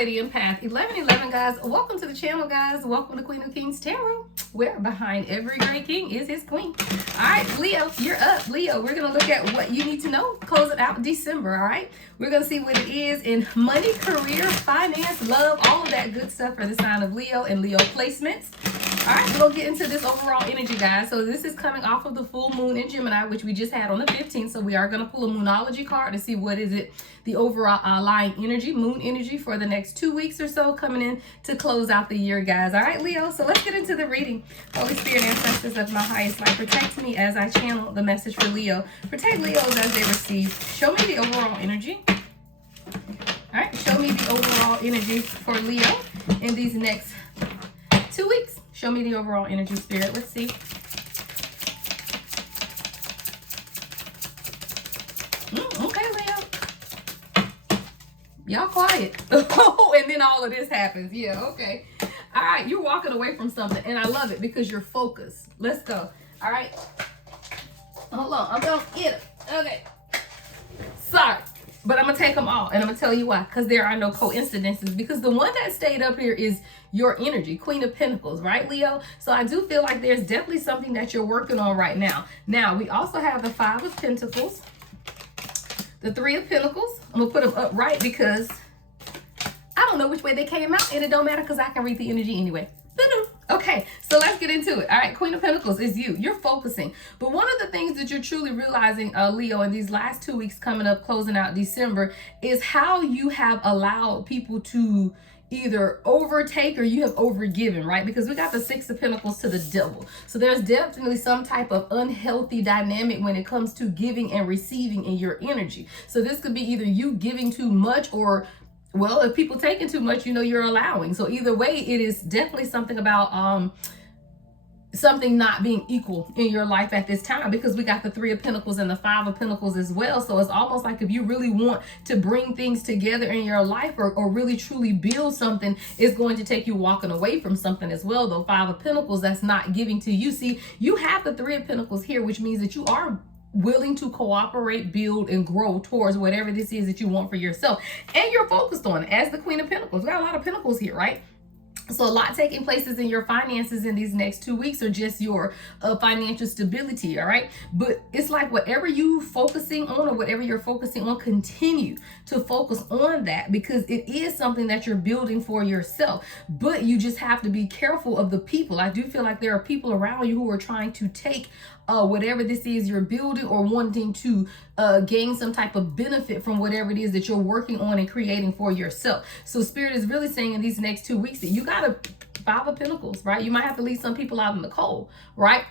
Lady Empath 1111, guys. Welcome to the channel, guys. Welcome to Queen of Kings Tarot, where behind every great king is his queen. All right, Leo, you're up. Leo, we're going to look at what you need to know. Close it out December, all right? We're going to see what it is in money, career, finance, love, all of that good stuff for the sign of Leo and Leo placements. All right, we're going to get into this overall energy, guys. So this is coming off of the full moon in Gemini, which we just had on the 15th. So we are going to pull a moonology card to see what is it, the overall lying energy, moon energy for the next 2 weeks or so coming in to close out the year, guys. All right, Leo, so let's get into the reading. Holy Spirit, ancestors of my highest light, protect me as I channel the message for Leo. Protect Leos as they receive. Show me the overall energy. All right, show me the overall energy for Leo in these next 2 weeks. Show me the overall energy, Spirit. Let's see. Okay, Leo. Y'all quiet. Oh, and then all of this happens. Yeah, okay. All right, you're walking away from something, and I love it because you're focused. Let's go. All right. Hold on. I'm going to get it. Okay. Sorry. But I'm going to take them all, and I'm going to tell you why. Because there are no coincidences. Because the one that stayed up here is your energy, Queen of Pentacles, right, Leo? So I do feel like there's definitely something that you're working on right now. Now, we also have the Five of Pentacles, the Three of Pentacles. I'm going to put them upright because I don't know which way they came out, and it don't matter because I can read the energy anyway. Okay, so let's get into it. All right, Queen of Pentacles is you. You're focusing. But one of the things that you're truly realizing, Leo, in these last 2 weeks coming up, closing out December, is how you have allowed people to either overtake or you have overgiven, right? Because we got the Six of Pentacles to the Devil. So there's definitely some type of unhealthy dynamic when it comes to giving and receiving in your energy. So this could be either you giving too much or, well, if people taking too much, you know, you're allowing. So either way, it is definitely something about something not being equal in your life at this time, because we got the Three of Pentacles and the Five of Pentacles as well. So it's almost like if you really want to bring things together in your life or really truly build something, it's going to take you walking away from something as well. Though Five of Pentacles, that's not giving to you. See, you have the Three of Pentacles here, which means that you are willing to cooperate, build, and grow towards whatever this is that you want for yourself. And you're focused on it as the Queen of Pentacles. We got a lot of Pentacles here, right? So a lot taking places in your finances in these next 2 weeks, or just your financial stability, all right? But it's like whatever you focusing on or whatever you're focusing on, continue to focus on that, because it is something that you're building for yourself. But you just have to be careful of the people. I do feel like there are people around you who are trying to take whatever this is you're building or wanting to gain some type of benefit from whatever it is that you're working on and creating for yourself. So Spirit is really saying in these next 2 weeks that you got a Five of Pentacles, right? You might have to leave some people out in the cold, right?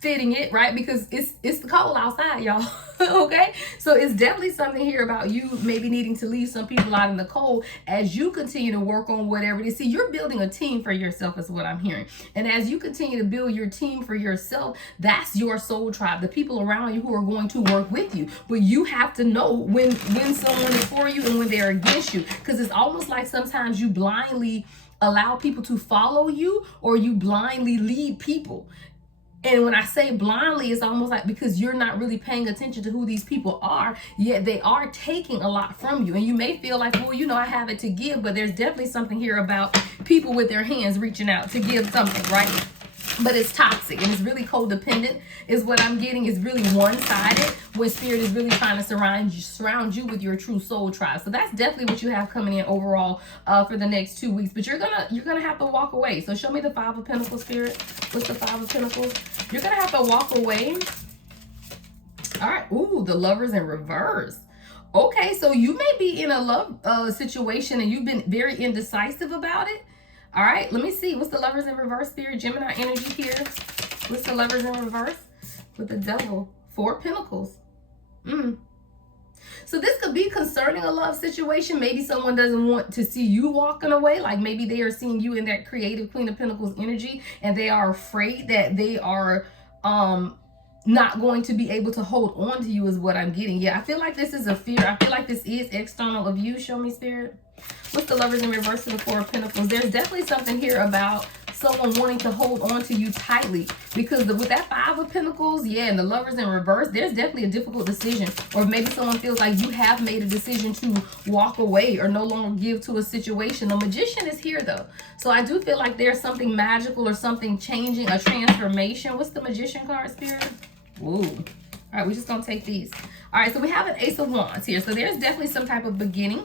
Fitting it, right? Because it's the cold outside, y'all. Okay, so it's definitely something here about you maybe needing to leave some people out in the cold as you continue to work on whatever it is. See, you're building a team for yourself is what I'm hearing. And as you continue to build your team for yourself, that's your soul tribe, the people around you who are going to work with you. But you have to know when someone is for you and when they're against you, because it's almost like sometimes you blindly allow people to follow you, or you blindly lead people. And when I say blindly, it's almost like because you're not really paying attention to who these people are, yet they are taking a lot from you. And you may feel like, well, you know, I have it to give, but there's definitely something here about people with their hands reaching out to give something, right? But it's toxic and it's really codependent is what I'm getting. Is really one-sided when Spirit is really trying to surround you with your true soul tribe. So that's definitely what you have coming in overall for the next 2 weeks. But you're gonna have to walk away. So show me the Five of Pentacles, Spirit. What's the Five of Pentacles? You're gonna have to walk away. All right. Ooh, the Lovers in reverse. Okay, so you may be in a love situation and you've been very indecisive about it. All right, let me see. What's the Lovers in reverse, Spirit? Gemini energy here. What's the Lovers in reverse? With the Devil. Four of Pentacles. So this could be concerning a love situation. Maybe someone doesn't want to see you walking away. Like maybe they are seeing you in that creative Queen of Pentacles energy, and they are afraid that they are not going to be able to hold on to you is what I'm getting. Yeah, I feel like this is a fear. I feel like this is external of you. Show me, Spirit. What's the Lovers in reverse to the Four of Pentacles? There's definitely something here about someone wanting to hold on to you tightly. Because with that Five of Pentacles, yeah, and the Lovers in reverse, there's definitely a difficult decision. Or maybe someone feels like you have made a decision to walk away or no longer give to a situation. The Magician is here though. So I do feel like there's something magical or something changing, a transformation. What's the Magician card, Spirit? Whoa. All right, we're just going to take these. All right, so we have an Ace of Wands here. So there's definitely some type of beginning,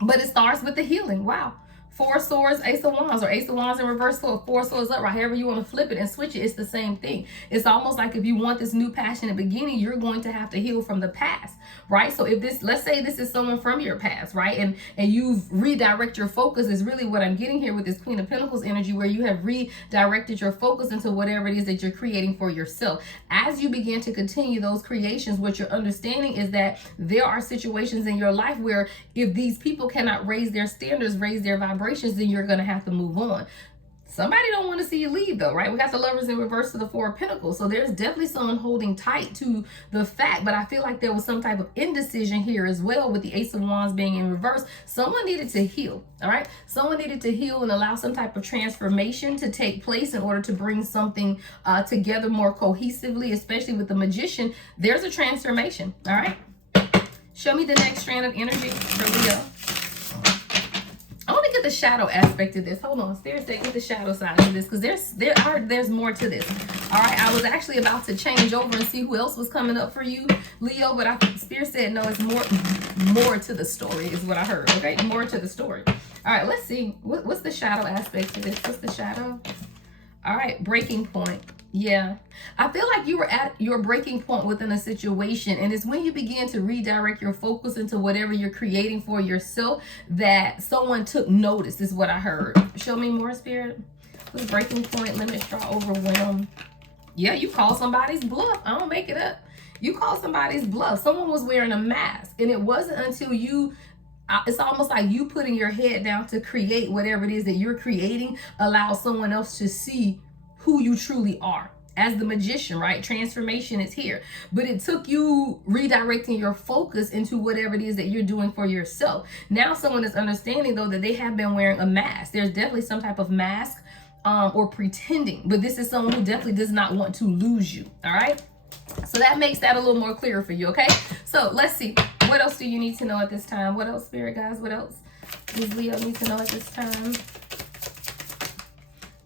but it starts with the healing. Wow. Four Swords, Ace of Wands, or Ace of Wands in reverse, so Four Swords up, right? However you want to flip it and switch it, it's the same thing. It's almost like if you want this new passionate beginning, you're going to have to heal from the past, right? So if this, let's say this is someone from your past, right? And you've redirect your focus is really what I'm getting here with this Queen of Pentacles energy, where you have redirected your focus into whatever it is that you're creating for yourself. As you begin to continue those creations, what you're understanding is that there are situations in your life where if these people cannot raise their standards, raise their vibrations, then you're going to have to move on. Somebody don't want to see you leave though, right? We got the Lovers in reverse to the Four of Pentacles. So there's definitely someone holding tight to the fact, but I feel like there was some type of indecision here as well with the Ace of Wands being in reverse. Someone needed to heal, all right? Someone needed to heal and allow some type of transformation to take place in order to bring something together more cohesively, especially with the Magician. There's a transformation, all right? Show me the next strand of energy for Leo. I want to get the shadow aspect of this. Hold on, Spirit said get the shadow side of this, because there's more to this. All right, I was actually about to change over and see who else was coming up for you, Leo, but Spirit said no, it's more to the story is what I heard. Okay, more to the story. All right, let's see. What's the shadow aspect to this? What's the shadow? All right, breaking point. Yeah, I feel like you were at your breaking point within a situation, and it's when you begin to redirect your focus into whatever you're creating for yourself that someone took notice, is what I heard. Show me more, Spirit. What's breaking point, limit, straw, overwhelm? Yeah, you call somebody's bluff. I don't make it up. You call somebody's bluff. Someone was wearing a mask, and it wasn't until you it's almost like you putting your head down to create whatever it is that you're creating, allow someone else to see who you truly are as the Magician, right? Transformation is here, but it took you redirecting your focus into whatever it is that you're doing for yourself. Now someone is understanding though that they have been wearing a mask. There's definitely some type of mask or pretending, but this is someone who definitely does not want to lose you. All right, so that makes that a little more clear for you. Okay, so let's see, what else do you need to know at this time? What else, Spirit guys? What else does Leo need to know at this time?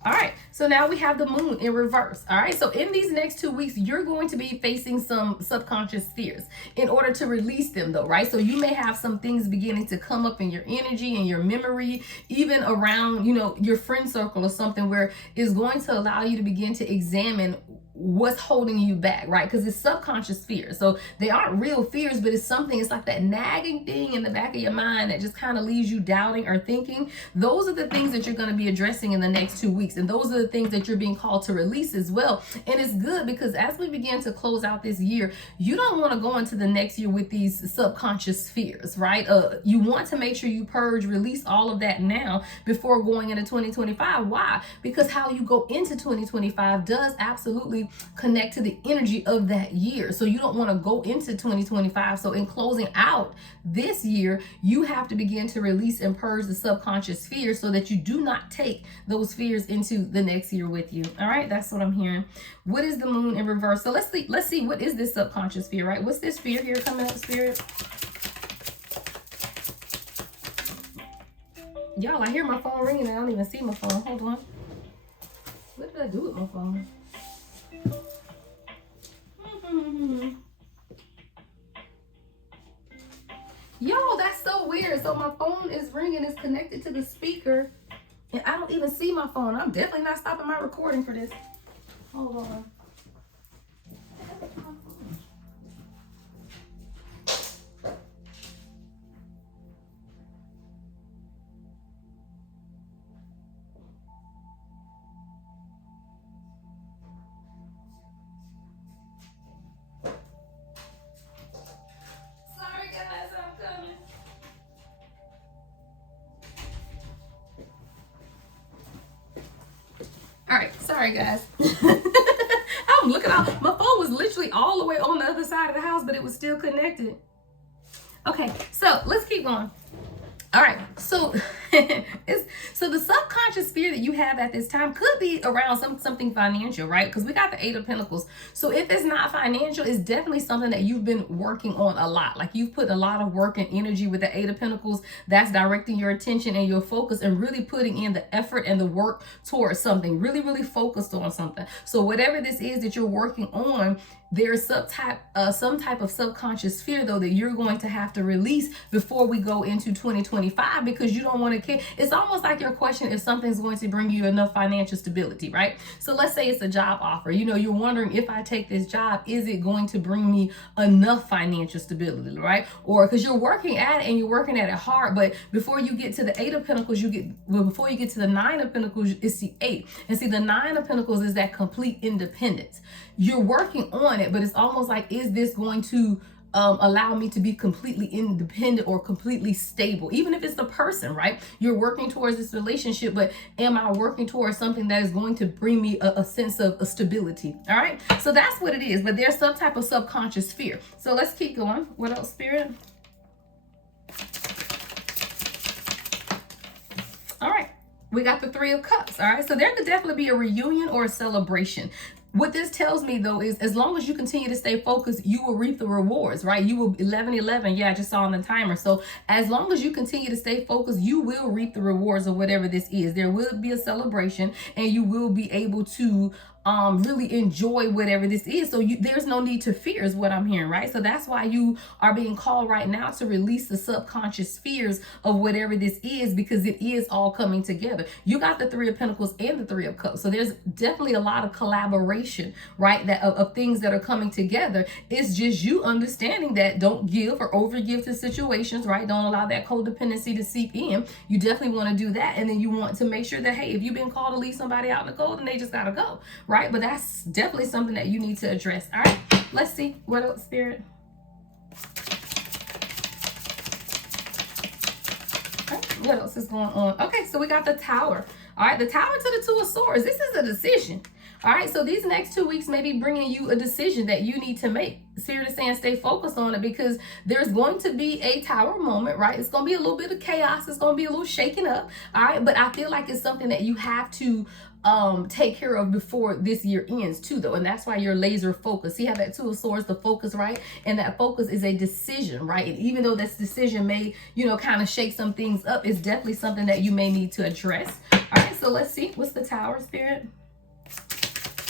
All right, so now we have the Moon in reverse. All right, so in these next 2 weeks, you're going to be facing some subconscious fears in order to release them though, right? So you may have some things beginning to come up in your energy and your memory, even around, you know, your friend circle or something, where it's going to allow you to begin to examine what's holding you back, right? Because it's subconscious fears. So they aren't real fears, but it's something, it's like that nagging thing in the back of your mind that just kind of leaves you doubting or thinking. Those are the things that you're going to be addressing in the next 2 weeks. And those are the things that you're being called to release as well. And it's good because as we begin to close out this year, you don't want to go into the next year with these subconscious fears, right? You want to make sure you purge, release all of that now before going into 2025. Why? Because how you go into 2025 does absolutely connect to the energy of that year. So you don't want to go into 2025. So in closing out this year, you have to begin to release and purge the subconscious fears so that you do not take those fears into the next year with you. All right, that's what I'm hearing. What is the Moon in reverse? So let's see what is this subconscious fear, right? What's this fear here coming up, Spirit? Y'all, I hear my phone ringing and I don't even see my phone. Hold on. What did I do with my phone? Yo, that's so weird. So my phone is ringing, it's connected to the speaker, and I don't even see my phone. I'm definitely not stopping my recording for this. Hold on. All right, sorry guys. I'm looking out. My phone was literally all the way on the other side of the house, but it was still connected. Okay, so let's keep going. All right, so so the subconscious fear that you have at this time could be around something financial, right? Because we got the Eight of Pentacles. So if it's not financial, it's definitely something that you've been working on a lot. Like you've put a lot of work and energy with the Eight of Pentacles. That's directing your attention and your focus and really putting in the effort and the work towards something. Really, really focused on something. So whatever this is that you're working on, there's some type of subconscious fear though that you're going to have to release before we go into 2025, because you don't want to care. It's almost like your question if something's going to bring you enough financial stability, right? So let's say it's a job offer. You know, you're wondering, if I take this job, is it going to bring me enough financial stability, right? Or because you're working at it and you're working at it hard, but before you get to the Eight of Pentacles, before you get to the Nine of Pentacles, it's the Eight. And see, the Nine of Pentacles is that complete independence. You're working on it, but it's almost like, is this going to allow me to be completely independent or completely stable? Even if it's the person, right? You're working towards this relationship, but am I working towards something that is going to bring me a sense of stability? All right. So that's what it is. But there's some type of subconscious fear. So let's keep going. What else, Spirit? All right. We got the Three of Cups. All right. So there could definitely be a reunion or a celebration. What this tells me though is, as long as you continue to stay focused, you will reap the rewards, right? You will 1111. Yeah, I just saw on the timer. So as long as you continue to stay focused, you will reap the rewards of whatever this is. There will be a celebration and you will be able to really enjoy whatever this is. So there's no need to fear is what I'm hearing, right? So that's why you are being called right now to release the subconscious fears of whatever this is, because it is all coming together. You got the Three of Pentacles and the Three of Cups. So there's definitely a lot of collaboration, right? That of things that are coming together. It's just you understanding that don't give or overgive to situations, right? Don't allow that codependency to seep in. You definitely want to do that. And then you want to make sure that, hey, if you've been called to leave somebody out in the cold, then they just got to go. Right? But that's definitely something that you need to address. All right. Let's see. What else, Spirit? Okay. What else is going on? Okay. So we got the Tower. All right. The Tower to the Two of Swords. This is a decision. All right. So these next 2 weeks may be bringing you a decision that you need to make. Spirit is saying stay focused on it, because there's going to be a Tower moment, right? It's going to be a little bit of chaos. It's going to be a little shaking up. All right. But I feel like it's something that you have to take care of before this year ends too, though. And that's why you're laser focused. See how that Two of Swords, the focus, right? And that focus is a decision, right? And even though this decision may, you know, kind of shake some things up, it's definitely something that you may need to address. All right. So let's see. What's the Tower, Spirit?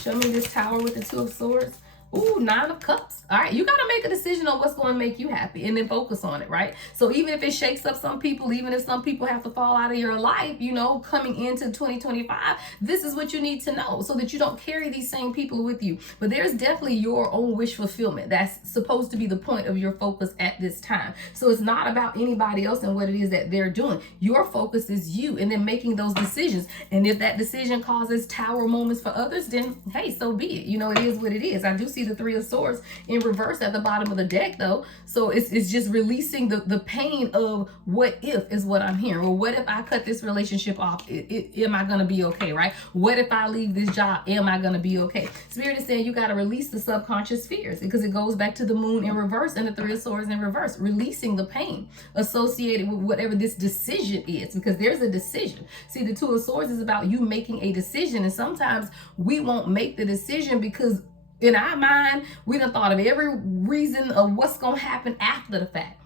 Show me this Tower with the Two of Swords. Ooh, Nine of Cups. All right, you got to make a decision on what's going to make you happy and then focus on it, right? So even if it shakes up some people, even if some people have to fall out of your life, you know, coming into 2025, this is what you need to know so that you don't carry these same people with you. But there's definitely your own wish fulfillment. That's supposed to be the point of your focus at this time. So it's not about anybody else and what it is that they're doing. Your focus is you, and then making those decisions. And if that decision causes Tower moments for others, then hey, so be it. You know, it is what it is. I do see the Three of Swords in reverse at the bottom of the deck though. So it's just releasing the pain of what if is what I'm hearing. Well, what if I cut this relationship off? Am I going to be okay, right? What if I leave this job? Am I going to be okay? Spirit is saying you got to release the subconscious fears, because it goes back to the Moon in reverse and the Three of Swords in reverse, releasing the pain associated with whatever this decision is, because there's a decision. See, the Two of Swords is about you making a decision, and sometimes we won't make the decision because in our mind, we done thought of every reason of what's going to happen after the fact.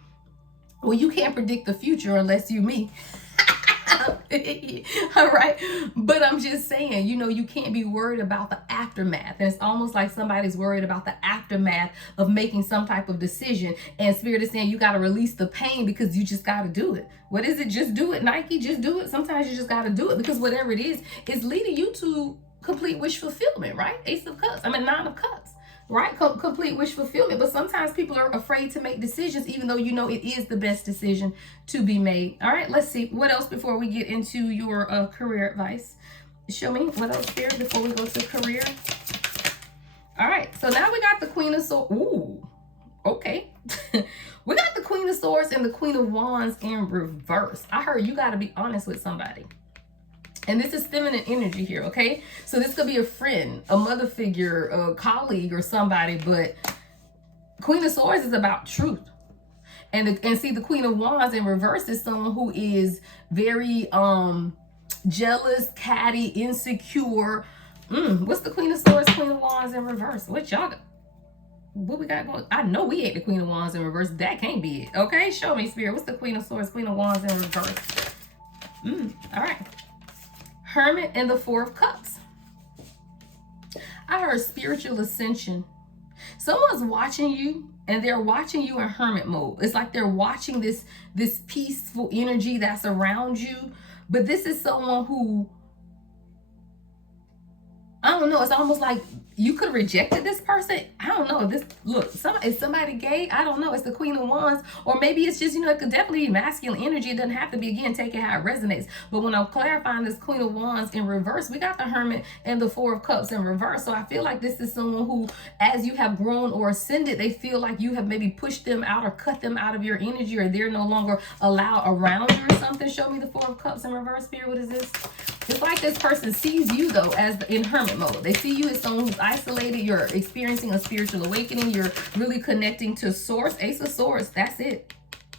Well, you can't predict the future unless you me. All right. But I'm just saying, you know, you can't be worried about the aftermath. And it's almost like somebody's worried about the aftermath of making some type of decision. And Spirit is saying you got to release the pain because you just got to do it. What is it? Just do it, Nike. Just do it. Sometimes you just got to do it, because whatever it is leading you to complete wish fulfillment, right? Ace of Cups. Nine of Cups, right? Complete wish fulfillment. But sometimes people are afraid to make decisions, even though you know it is the best decision to be made. All right, let's see. What else before we get into your career advice? Show me what else here before we go to career. All right, so now we got the Queen of Swords. Ooh, okay. We got the Queen of Swords and the Queen of Wands in reverse. I heard you got to be honest with somebody. And this is feminine energy here, okay? So this could be a friend, a mother figure, a colleague, or somebody. But Queen of Swords is about truth. And see, the Queen of Wands in reverse is someone who is very jealous, catty, insecure. What's the Queen of Swords, Queen of Wands in reverse? What y'all got? What we got going? I know we ain't the Queen of Wands in reverse. That can't be it. Okay, show me, Spirit. What's the Queen of Swords, Queen of Wands in reverse? All right. Hermit and the Four of Cups. I heard spiritual ascension. Someone's watching you, and they're watching you in hermit mode. It's like they're watching this peaceful energy that's around you. But this is someone who, I don't know, it's almost like you could have rejected this person. I don't know. Is somebody gay? I don't know. It's the Queen of Wands. Or maybe it's just, it could definitely be masculine energy. It doesn't have to be, again, take it how it resonates. But when I'm clarifying this Queen of Wands in reverse, we got the Hermit and the Four of Cups in reverse. So I feel like this is someone who, as you have grown or ascended, they feel like you have maybe pushed them out or cut them out of your energy, or they're no longer allowed around you or something. Show me the Four of Cups in reverse, Spirit. What is this? It's like this person sees you, though, as in hermit mode. They see you as someone who's isolated. You're experiencing a spiritual awakening. You're really connecting to source. Ace of Swords. That's it.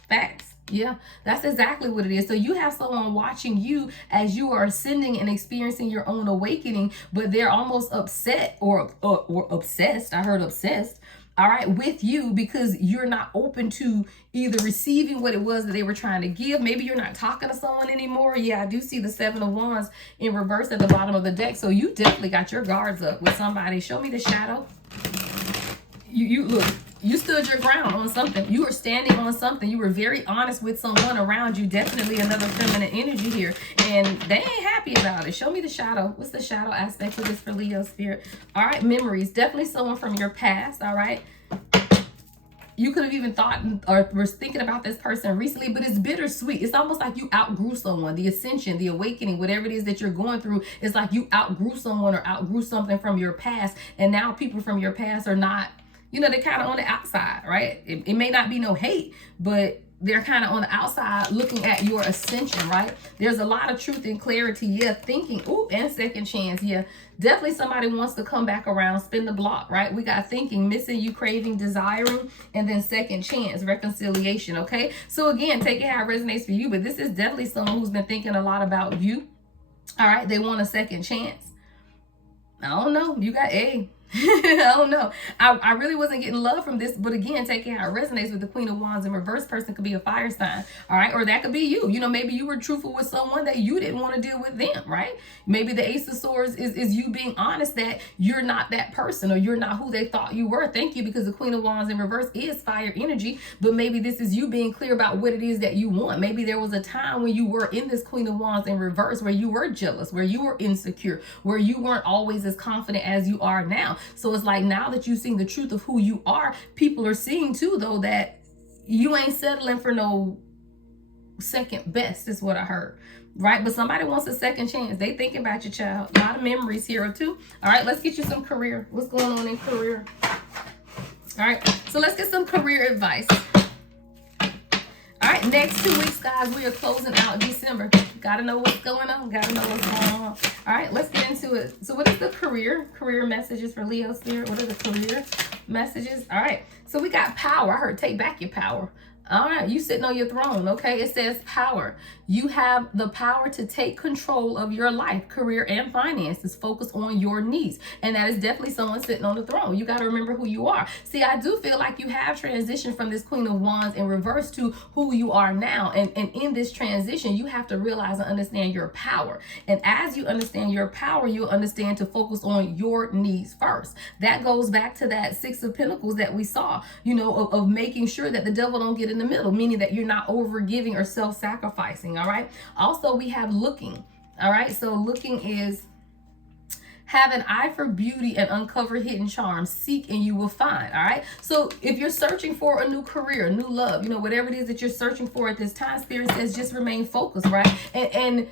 Facts. Yeah, that's exactly what it is. So you have someone watching you as you are ascending and experiencing your own awakening, but they're almost upset or obsessed. I heard obsessed. All right, with you, because you're not open to either receiving what it was that they were trying to give. Maybe you're not talking to someone anymore. Yeah, I do see the Seven of Wands in reverse at the bottom of the deck. So you definitely got your guards up with somebody. Show me the shadow. You look, you stood your ground on something. You were standing on something. You were very honest with someone around you. Definitely another feminine energy here. And they ain't happy about it. Show me the shadow. What's the shadow aspect of this for Leo, Spirit? All right, memories. Definitely someone from your past, all right? You could have even thought or was thinking about this person recently, but it's bittersweet. It's almost like you outgrew someone. The ascension, the awakening, whatever it is that you're going through, it's like you outgrew someone or outgrew something from your past. And now people from your past are not, they're kind of on the outside, right? It may not be no hate, but they're kind of on the outside looking at your ascension, right? There's a lot of truth and clarity. Yeah, thinking. Ooh, and second chance. Yeah, definitely somebody wants to come back around, spin the block, right? We got thinking, missing you, craving, desiring, and then second chance, reconciliation, okay? So again, take it how it resonates for you, but this is definitely someone who's been thinking a lot about you, all right? They want a second chance. I don't know. You got A. I don't know. I really wasn't getting love from this, but again, taking how it resonates with the Queen of Wands in reverse person could be a fire sign, all right? Or that could be you. Maybe you were truthful with someone that you didn't want to deal with them, right? Maybe the Ace of Swords is you being honest that you're not that person or you're not who they thought you were. Thank you, because the Queen of Wands in reverse is fire energy, but maybe this is you being clear about what it is that you want. Maybe there was a time when you were in this Queen of Wands in reverse where you were jealous, where you were insecure, where you weren't always as confident as you are now. So it's like now that you've seen the truth of who you are, people are seeing too, though, that you ain't settling for no second best, is what I heard, right? But somebody wants a second chance. They thinking about your child. A lot of memories here too. All right, let's get you some career. What's going on in career? All right, so let's get some career advice. All right, next 2 weeks, guys, we are closing out December. Gotta know what's going on. Gotta know what's going on. All right, let's get into it. So what is the career messages for Leo Spirit? What are the career messages? All right, so we got power. I heard take back your power. All right, you sitting on your throne, okay? It says power. You have the power to take control of your life, career, and finances. Focus on your needs. And that is definitely someone sitting on the throne. You got to remember who you are. See, I do feel like you have transitioned from this Queen of Wands in reverse to who you are now. And in this transition, you have to realize and understand your power. And as you understand your power, you'll understand to focus on your needs first. That goes back to that Six of Pentacles that we saw, of making sure that the devil don't get in the middle, meaning that you're not over giving or self-sacrificing. All right. Also, we have looking. All right. So looking is have an eye for beauty and uncover hidden charms. Seek and you will find. All right. So if you're searching for a new career, new love, whatever it is that you're searching for at this time, Spirit says just remain focused. Right. And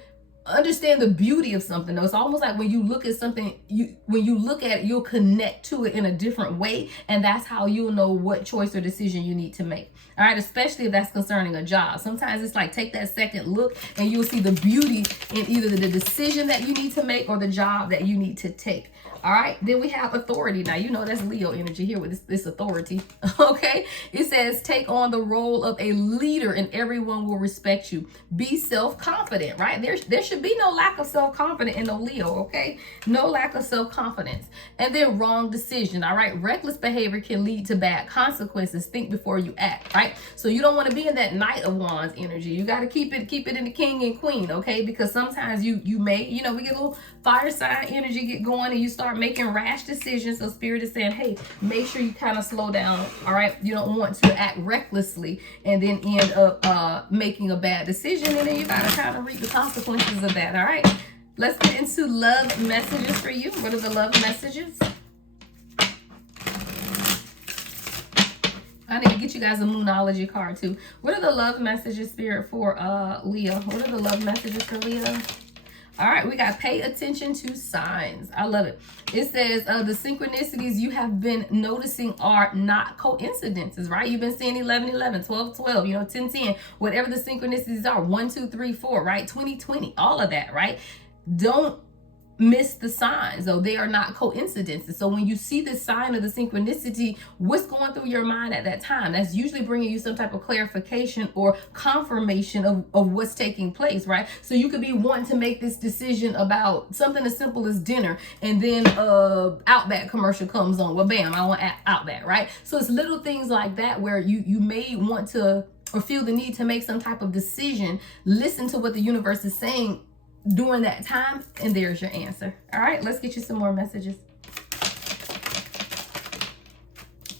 understand the beauty of something, though. It's almost like when you look at something, when you look at it, you'll connect to it in a different way. And that's how you'll know what choice or decision you need to make. All right, especially if that's concerning a job. Sometimes it's like take that second look and you'll see the beauty in either the decision that you need to make or the job that you need to take. All right, then we have authority. Now, you know that's Leo energy here with this authority, okay? It says, take on the role of a leader and everyone will respect you. Be self-confident, right? There should be no lack of self-confidence in no Leo, okay? No lack of self-confidence. And then wrong decision, all right? Reckless behavior can lead to bad consequences. Think before you act, right? So you don't want to be in that Knight of Wands energy. You got to keep it in the king and queen, okay? Because sometimes you may, we get a little fire sign energy get going and you start making rash decisions. So Spirit is saying, hey, make sure you kind of slow down, all right? You don't want to act recklessly and then end up making a bad decision, and then you got to kind of reap the consequences of that, all right? Let's get into love messages for you. What are the love messages? I need to get you guys a Moonology card too. What are the love messages, Spirit, for Leo? What are the love messages for Leo? All right, we got pay attention to signs. I love it. It says the synchronicities you have been noticing are not coincidences, right? You've been seeing 11, 11, 12, 12, 10, 10, whatever the synchronicities are, 1, 2, 3, 4, right? 20, 20, all of that, right? Don't miss the signs, though. They are not coincidences. So when you see the sign of the synchronicity, what's going through your mind at that time? That's usually bringing you some type of clarification or confirmation of what's taking place, right? So you could be wanting to make this decision about something as simple as dinner, and then Outback commercial comes on. Well, bam, I want Outback, right? So it's little things like that where you may want to or feel the need to make some type of decision. Listen to what the universe is saying during that time, and there's your answer. All right, let's get you some more messages.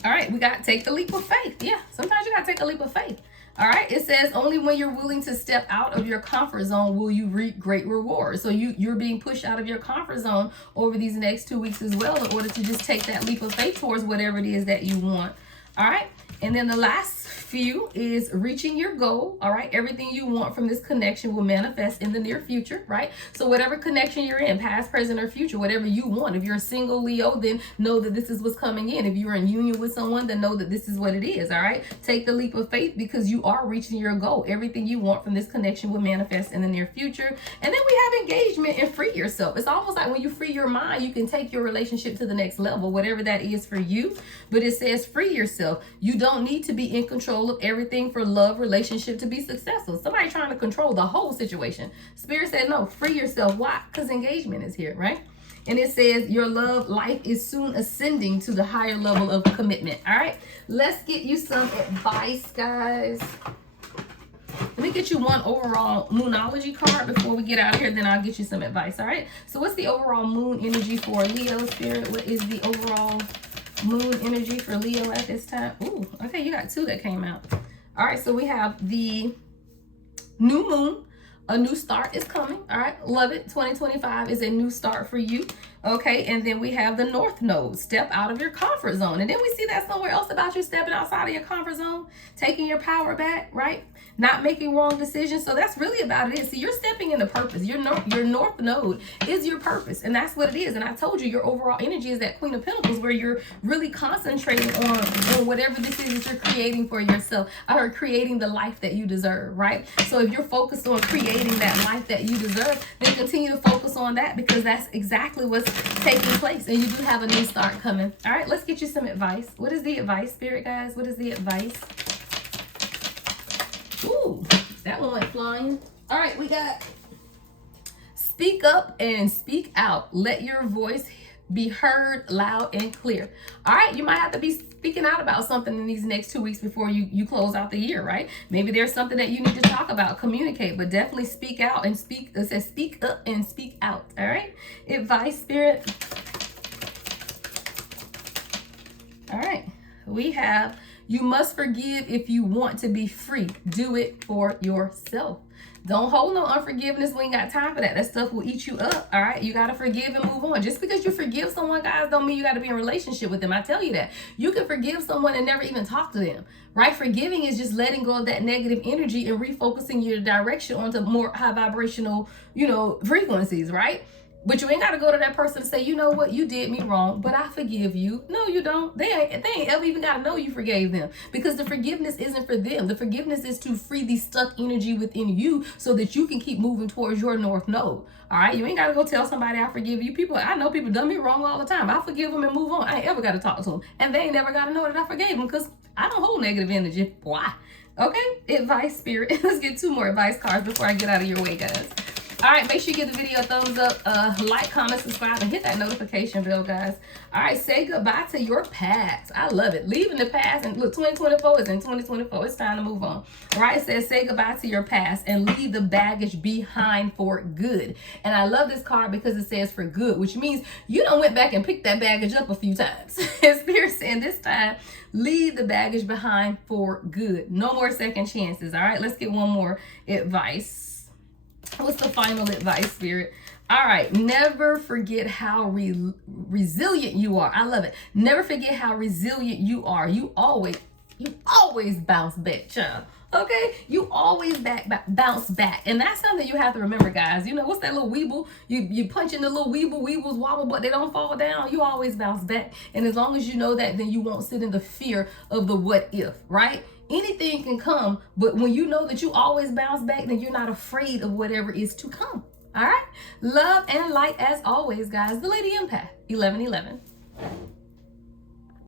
All right, we got take the leap of faith. Yeah, sometimes you got to take a leap of faith. All right, it says only when you're willing to step out of your comfort zone will you reap great rewards. So you're being pushed out of your comfort zone over these next 2 weeks as well in order to just take that leap of faith towards whatever it is that you want. All right, and then the last few is reaching your goal. All right, everything you want from this connection will manifest in the near future, right? So whatever connection you're in, past, present, or future, whatever you want. If you're a single Leo, then know that this is what's coming in. If you're in union with someone, then know that this is what it is. All right, take the leap of faith because you are reaching your goal. Everything you want from this connection will manifest in the near future. And then we have engagement and free yourself. It's almost like when you free your mind, you can take your relationship to the next level, whatever that is for you. But it says free yourself. You don't need to be in control of everything for love relationship to be successful. Somebody trying to control the whole situation. Spirit said no, free yourself. Why? Because engagement is here, right? And it says your love life is soon ascending to the higher level of commitment. All right, let's get you some advice, guys. Let me get you one overall Moonology card before we get out of here, then I'll get you some advice. All right, so what's the overall moon energy for Leo, Spirit? What is the overall moon energy for Leo at this time? Ooh, okay, you got 2 that came out. All right, so we have the new moon. A new start is coming. All right, love it. 2025 is a new start for you. Okay, and then we have the North Node. Step out of your comfort zone. And then we see that somewhere else about you stepping outside of your comfort zone, taking your power back, right? Not making wrong decisions. So that's really about it. See, you're stepping into purpose. Your North Node is your purpose, and that's what it is. And I told you your overall energy is that Queen of Pentacles, where you're really concentrating on whatever this is that you're creating for yourself, or creating the life that you deserve, right? So if you're focused on creating that life that you deserve, then continue to focus on that, because that's exactly what's taking place, and you do have a new start coming. All right, let's get you some advice. What is the advice, Spirit guys? What is the advice? Ooh, that one went flying. All right, we got speak up and speak out. Let your voice be heard loud and clear. All right, you might have to be speaking out about something in these next 2 weeks before you close out the year, right? Maybe there's something that you need to talk about, communicate, but definitely speak out and speak. It says speak up and speak out. All right, advice, Spirit. All right, we have you must forgive if you want to be free. Do it for yourself. Don't hold no unforgiveness. We ain't got time for that. That stuff will eat you up. All right. You got to forgive and move on. Just because you forgive someone, guys, don't mean you got to be in a relationship with them. I tell you that. You can forgive someone and never even talk to them, right? Forgiving is just letting go of that negative energy and refocusing your direction onto more high vibrational, frequencies, right? But you ain't got to go to that person and say, you know what, you did me wrong, but I forgive you. No, you don't. They ain't ever even got to know you forgave them, because the forgiveness isn't for them. The forgiveness is to free the stuck energy within you so that you can keep moving towards your North Node. All right, you ain't got to go tell somebody I forgive you. I know people done me wrong all the time. I forgive them and move on. I ain't ever got to talk to them, and they ain't never got to know that I forgave them, because I don't hold negative energy. Why? Okay, advice, spirit. Let's get 2 more advice cards before I get out of your way, guys. All right, make sure you give the video a thumbs up, like, comment, subscribe, and hit that notification bell, guys. All right, say goodbye to your past. I love it. Leaving the past, and look, 2024 is in 2024. It's time to move on. All right, it says say goodbye to your past and leave the baggage behind for good. And I love this card because it says for good, which means you done went back and picked that baggage up a few times. And Spirit saying this time, leave the baggage behind for good. No more second chances. All right, let's get one more advice. What's the final advice, Spirit? All right, never forget how resilient you are. I love it. Never forget how resilient you are. You always bounce back, child. Okay, you always bounce back, and that's something you have to remember, guys. You know, what's that little weeble? You punch in the little weebles wobble, but they don't fall down. You always bounce back, and as long as you know that, then you won't sit in the fear of the what if, right? Anything can come, but when you know that you always bounce back, then you're not afraid of whatever is to come. All right, love and light as always, guys. The Lady Empath, 1111.